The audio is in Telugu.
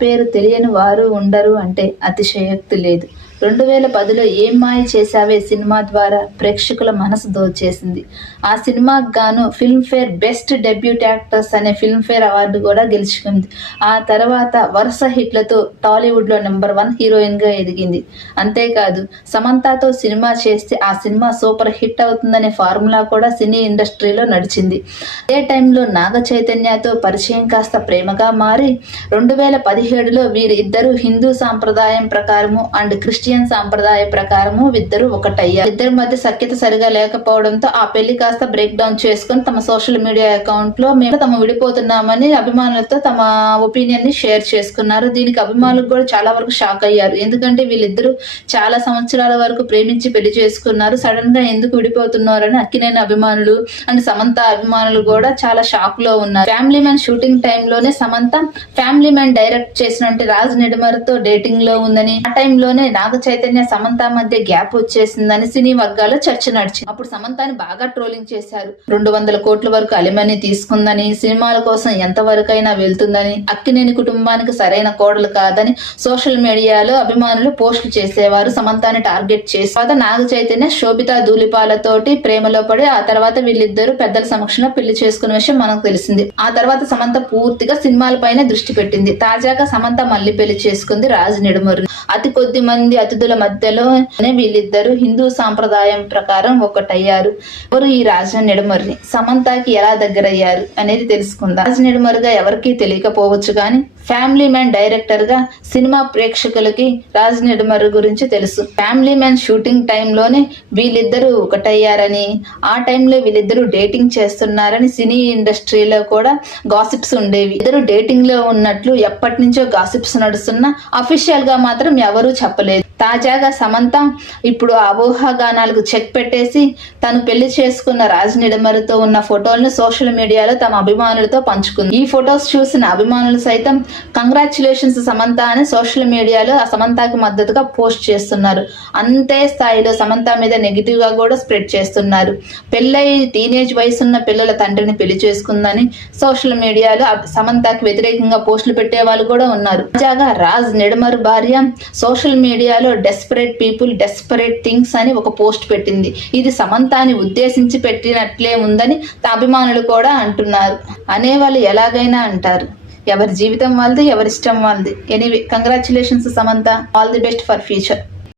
పేరు తెలియని వారు ఉండరు అంటే అతిశయోక్తి లేదు. 2010లో ఏం మాయ చేశావే సినిమా ద్వారా ప్రేక్షకుల మనసు దోచేసింది. ఆ సినిమాకు గాను ఫిల్మ్ఫేర్ బెస్ట్ డెబ్యూట్ యాక్టర్స్ అనే ఫిల్మ్ఫేర్ అవార్డు కూడా గెలుచుకుంది. ఆ తర్వాత వరుస హిట్లతో టాలీవుడ్లో నెంబర్ 1 హీరోయిన్గా ఎదిగింది. అంతేకాదు సమంతతో సినిమా చేస్తే ఆ సినిమా సూపర్ హిట్ అవుతుందనే ఫార్ములా కూడా సినీ ఇండస్ట్రీలో నడిచింది. అదే టైంలో నాగ చైతన్యతో పరిచయం కాస్త ప్రేమగా మారి 2017లో వీరిద్దరూ హిందూ సాంప్రదాయం ప్రకారము అండ్ క్రిస్టియన్ సాంప్రదాయ ప్రకారము ఇద్దరు ఒకటయ్యారు. ఇద్దరి మధ్య సఖ్యత సరిగా లేకపోవడంతో ఆ పెళ్లి కాస్త బ్రేక్ డౌన్ చేసుకుని తమ సోషల్ మీడియా అకౌంట్ లో మేము తమ విడిపోతున్నామని అభిమానులతో తమ ఒపీనియన్ ని షేర్ చేసుకున్నారు. దీనికి అభిమానులు కూడా చాలా వరకు షాక్ అయ్యారు. ఎందుకంటే వీళ్ళిద్దరూ చాలా సంవత్సరాల వరకు ప్రేమించి పెళ్లి చేసుకున్నారు. సడన్ గా ఎందుకు విడిపోతున్నారని అక్కినేని అభిమానులు అండ్ సమంత అభిమానులు కూడా చాలా షాక్ లో ఉన్నారు. ఫ్యామిలీ మ్యాన్ షూటింగ్ టైంలోనే సమంత ఫ్యామిలీ మ్యాన్ డైరెక్ట్ చేసినట్టు రాజ్ నిడమర్తో డేటింగ్ లో ఉందని, ఆ టైంలోనే నాగ చైతన్య సమంత మధ్య గ్యాప్ వచ్చేసిందని సినీ వర్గాల్లో చర్చ నడిచింది. అప్పుడు సమంతని బాగా ట్రోలింగ్ చేశారు. 200 కోట్ల వరకు అలిమనీ తీసుకుందని, సినిమాల కోసం ఎంత వరకైనా వెళ్తుందని, అక్కినేని కుటుంబానికి సరైన కోడలు కాదని సోషల్ మీడియాలో అభిమానులు పోస్టులు చేసేవారు. సమంతని టార్గెట్ చేసి నాగ చైతన్య శోభితా ధూళిపాలతోటి ప్రేమలో పడి ఆ తర్వాత వీళ్ళిద్దరూ పెద్దల సమక్షంలో పెళ్లి చేసుకున్న విషయం మనకు తెలిసింది. ఆ తర్వాత సమంత పూర్తిగా సినిమాలపైనే దృష్టి పెట్టింది. తాజాగా సమంత మళ్ళీ పెళ్లి చేసుకుంది రాజ్ నిడమర్ని. అతి కొద్ది మంది అతిథుల మధ్యలోనే వీళ్ళిద్దరూ హిందూ సాంప్రదాయం ప్రకారం ఒకటయ్యారు. ఎవరు ఈ రాజ్ నిడమర్ని, సమంతకి ఎలా దగ్గరయ్యారు అనేది తెలుసుకుందాం. రాజ్ నిడమర్గా ఎవరికీ తెలియకపోవచ్చు కానీ ఫ్యామిలీ మ్యాన్ డైరెక్టర్ గా సినిమా ప్రేక్షకులకి రాజ్ నిడమర్ గురించి తెలుసు. ఫ్యామిలీ మ్యాన్ షూటింగ్ టైంలోనే వీళ్ళిద్దరూ ఒకటయ్యారని, ఆ టైంలో వీళ్ళిద్దరూ డేటింగ్ చేస్తున్నారని సినీ ఇండస్ట్రీలో కూడా గాసిప్స్ ఉండేవి. ఇద్దరు డేటింగ్ లో ఉన్నట్లు ఎప్పటి నుంచో గాసిప్స్ నడుస్తున్నా అఫీషియల్ గా మాత్రం ఎవరూ చెప్పలేదు. తాజాగా సమంత ఇప్పుడు ఆ ఊహాగానాలకు చెక్ పెట్టేసి తను పెళ్లి చేసుకున్న రాజ్ నిడమర్తో ఉన్న ఫోటోలను సోషల్ మీడియాలో తమ అభిమానులతో పంచుకుంది. ఈ ఫొటోస్ చూసిన అభిమానులు సైతం కంగ్రాచులేషన్స్ సమంత అని సోషల్ మీడియాలో ఆ సమంతకి మద్దతుగా పోస్ట్ చేస్తున్నారు. అంతే స్థాయిలో సమంత మీద నెగిటివ్ గా కూడా స్ప్రెడ్ చేస్తున్నారు. పెళ్ళై టీనేజ్ వయసున్న పిల్లల తండ్రిని పెళ్లి చేసుకుందని సోషల్ మీడియాలో సమంతకి వ్యతిరేకంగా పోస్టులు పెట్టే వాళ్ళు కూడా ఉన్నారు. తాజాగా రాజ్ నిడమర్ భార్య సోషల్ మీడియాలో డెస్పరేట్ పీపుల్ డెస్పరేట్ థింగ్స్ అని ఒక పోస్ట్ పెట్టింది. ఇది సమంతని ఉద్దేశించి పెట్టినట్లే ఉందని అభిమానులు కూడా అంటున్నారు. అనేవాళ్ళు ఎలాగైనా అంటారు. ఎవరి జీవితం వాళ్ళది, ఎవరిష్టం వాళ్ళది. Anyway, congratulations Samantha. All the best for future.